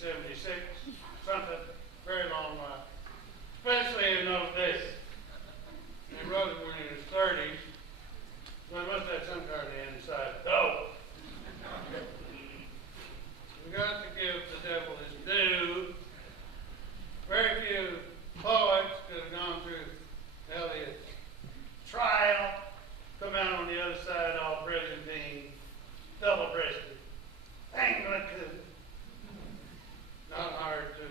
76, something, very long while. Especially in those days. He wrote it when he was 30. So he must have some kind of inside dope. We got to give the devil his due. Very few poets could have gone through Eliot's trial, come out on the other side all Byzantine, double-breasted, Anglican. Not hard to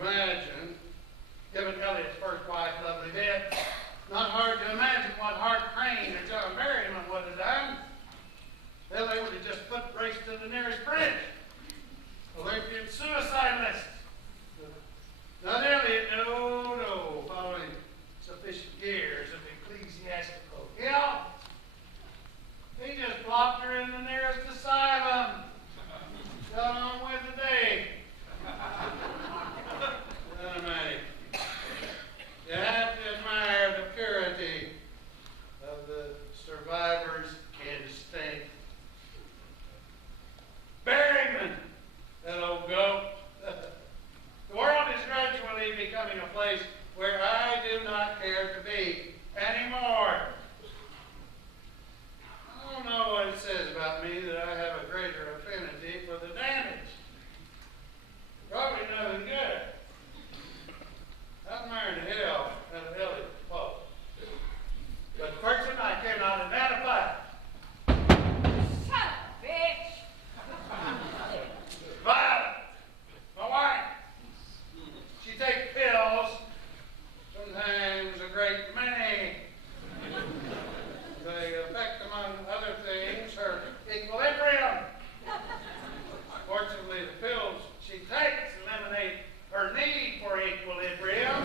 imagine. Given Eliot's first wife, lovely death, not hard to imagine what Hart Crane or John Berryman would have done. Well, they would have just foot raced to the nearest bridge. Olympian suicidalist. Not Eliot, no, following sufficient years of ecclesiastical guilt. He just plopped her in the nearest asylum. Got on with the day. You have to admire the purity of the survivor's instinct. Berryman, that old goat. The world is gradually becoming a place where I do not care to be anymore. I don't know what it says about me that I have a greater affinity for the damage. Probably nothing good. I'm married to hell and a Eliot Pope. But the person I cannot identify. Shut up, bitch! Violet, my wife. She takes pills, sometimes a great many. They affect, among other things, her equilibrium. Fortunately, the pills she takes eliminate her need for equilibrium.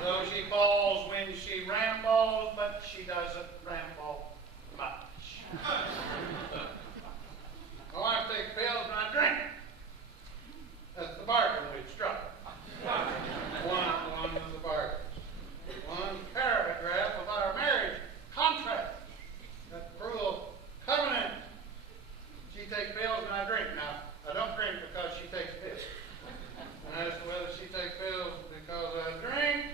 So she falls when she rambles, but she doesn't ramble much. My wife takes pills and I drink. That's the bargain we've struck. One of the bargains. One paragraph of our marriage contract. That cruel covenant. She takes pills and I drink. Now, I don't drink because she takes pills. And as to whether she takes pills because I drink,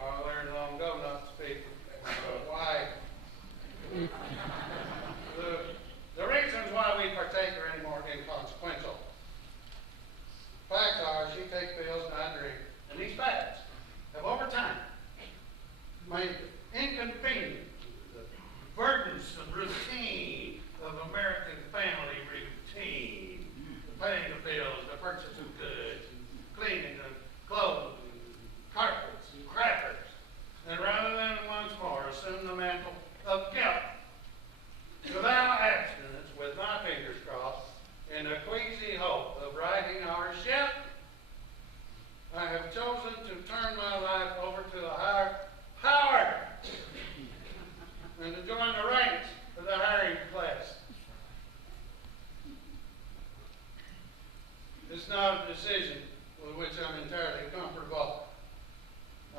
I learned long ago not to speak why. The reasons why we partake are any more inconsequential. Facts are she takes pills and I drink. And these facts have over time made inconvenient the burdensome routine of American family routine. The paying of bills, the purchase of goods, cleaning of clothes, carpets, and crackers. And rather than once more assume the mantle of guilt, without abstinence, with my fingers crossed, in a queasy hope of righting our ship, I have chosen to turn my life over to a higher power and to join the ranks of the hiring class. It's not a decision with which I'm entirely comfortable.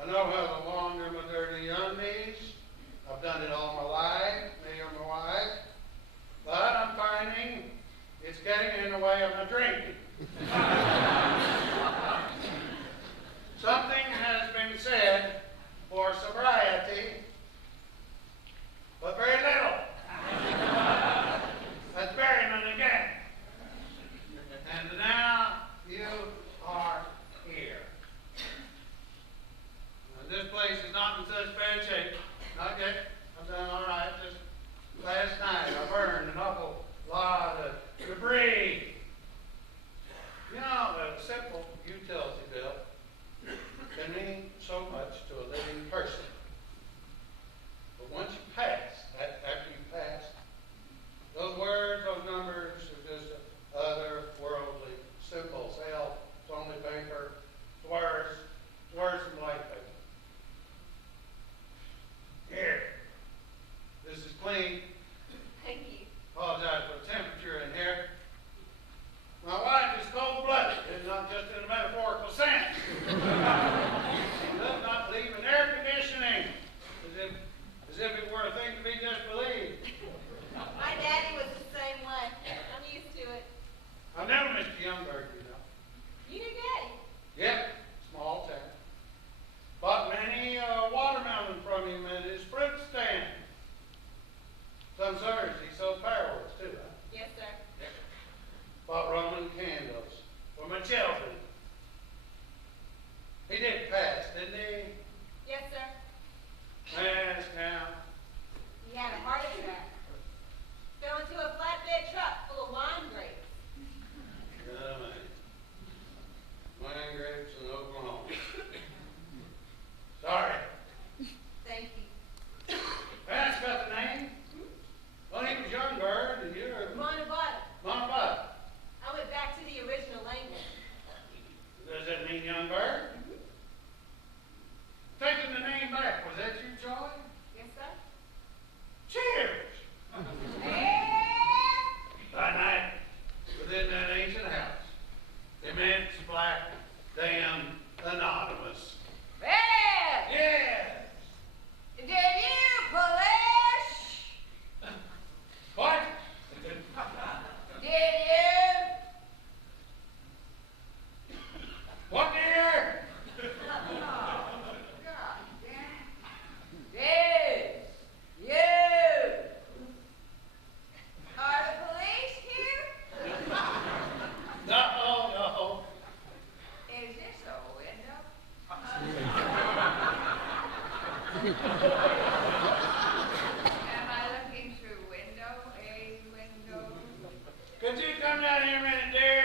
I know how to launder my dirty undies. I've done it all my life, me or my wife. But I'm finding it's getting in the way of my drinking. Something has been said for sobriety, but very little. That's Berryman again. And now you are here. Now, this place is not in such bad shape. Not yet. I've done all right. Just last night I burned an awful lot of debris. You know, a simple utility bill can mean so much to a living person. But once you pass that down here a minute, dear.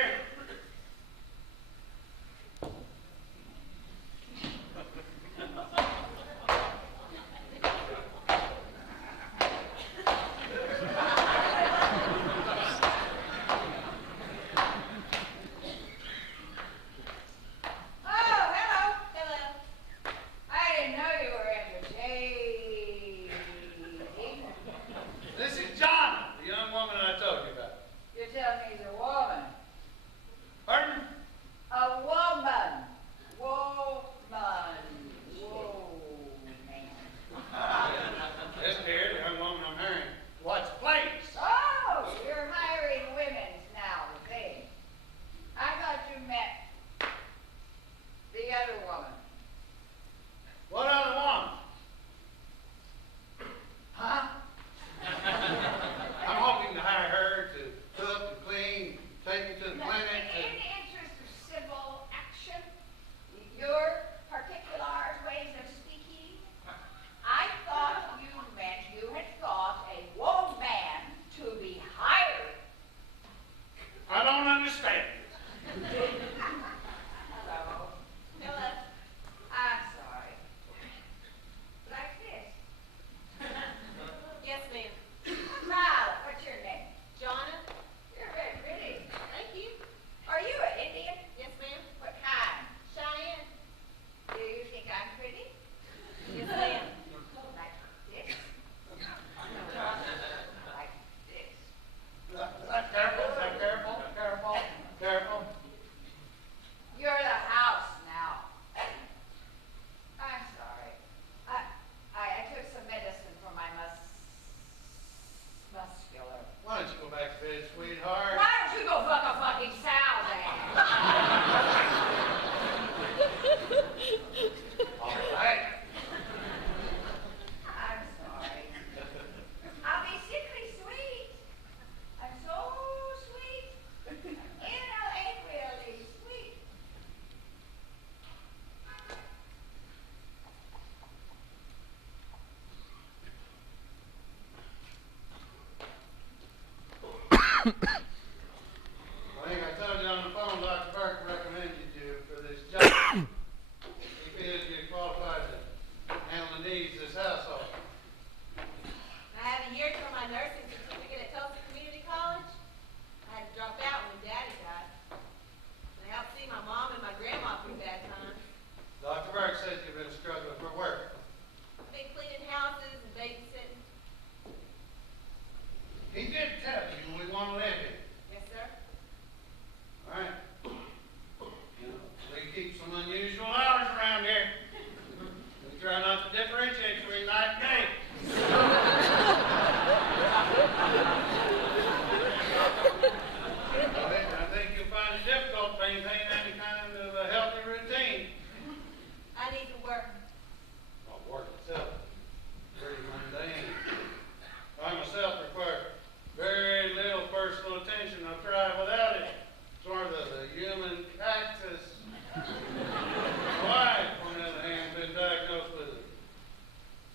This is John, the young woman I told you about. You're telling me he's a woman. Pardon? A woman. Woman. Whoa, man. This here, the young woman I'm marrying. What's place? Oh, you're hiring women now, the thing. I thought you meant the other woman. What other one? Huh? I'm hoping to hire her to cook and clean, take me to the clinic. In the interest of civil action, your particular ways of speaking, I thought you meant you had thought a woman to be hired. I don't understand. Hello. Hello. I'm sorry. Like this. Yes, ma'am. Now, what's your name? Jonna? You're very pretty. Thank you. Are you an Indian? Yes, ma'am. What kind? Cheyenne? Do you think I'm pretty? Yes, ma'am. Like this? Like this? Careful, careful, careful, careful. You're the house now. I'm sorry. I took some medicine for my muscular. Why don't you go back to bed, sweetheart? Why don't you go fuck a fucking sow then? All right. I'm sorry. I'll be sickly sweet. I'm so sweet. ain't really sweet. I think I told you on the phone, Dr. Burke recommended you for this job. He feels you're qualified to handle the needs of this household. I have a year for my nursing certificate at Tulsa Community College. I had to drop out when Daddy died. I helped see my mom and my grandma through bad times. Dr. Burke says you've been struggling for work. I've been cleaning houses and babysitting. He did tell you we want to live here. Yes, sir. All right. You know, we keep some unusual hours around here. We try not to differentiate between night and day. I think you'll find it difficult to maintain any kind of a healthy routine. I need to work. Well, work itself is pretty mundane. I myself require very little personal attention. I've tried without it. Sort of the human cactus. My wife, on the other hand, has been diagnosed with a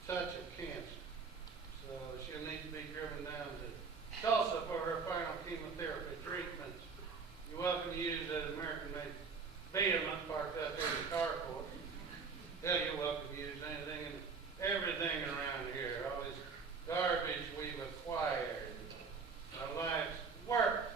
touch of cancer. So she'll need to be driven down to Tulsa for her final chemotherapy treatments. You're welcome to use that American-made Vitamin parked up in the carport. Hell, you're welcome to use anything and everything around here. All this garbage we've acquired. Our life's work.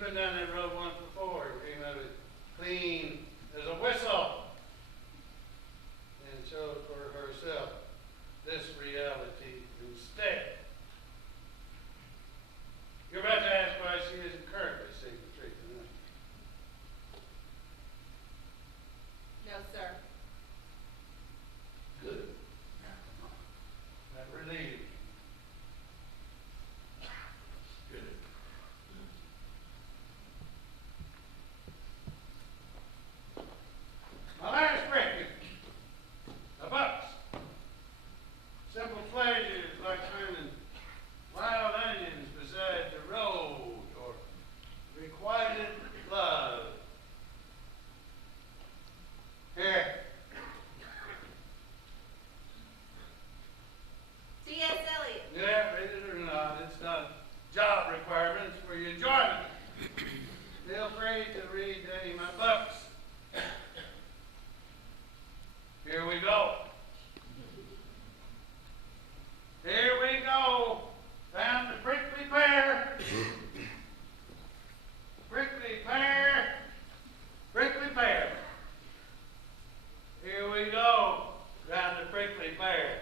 been down that road once before. It came out of clean as a whistle. And showed for herself this reality instead. You're about to ask why she isn't currently seeing the truth tonight. No, sir. Good. That relieves me. Good. My last record, the bucks. Simple pleasures like finding wild onions beside the road or requited love. Here. T.S. Eliot. Yeah, read it or not, it's not job requirements for your enjoyment. Feel free to read any of my books. Here we go. Here we go. Found the prickly pear. Prickly pear. Prickly pear. Here we go. Found the prickly pear.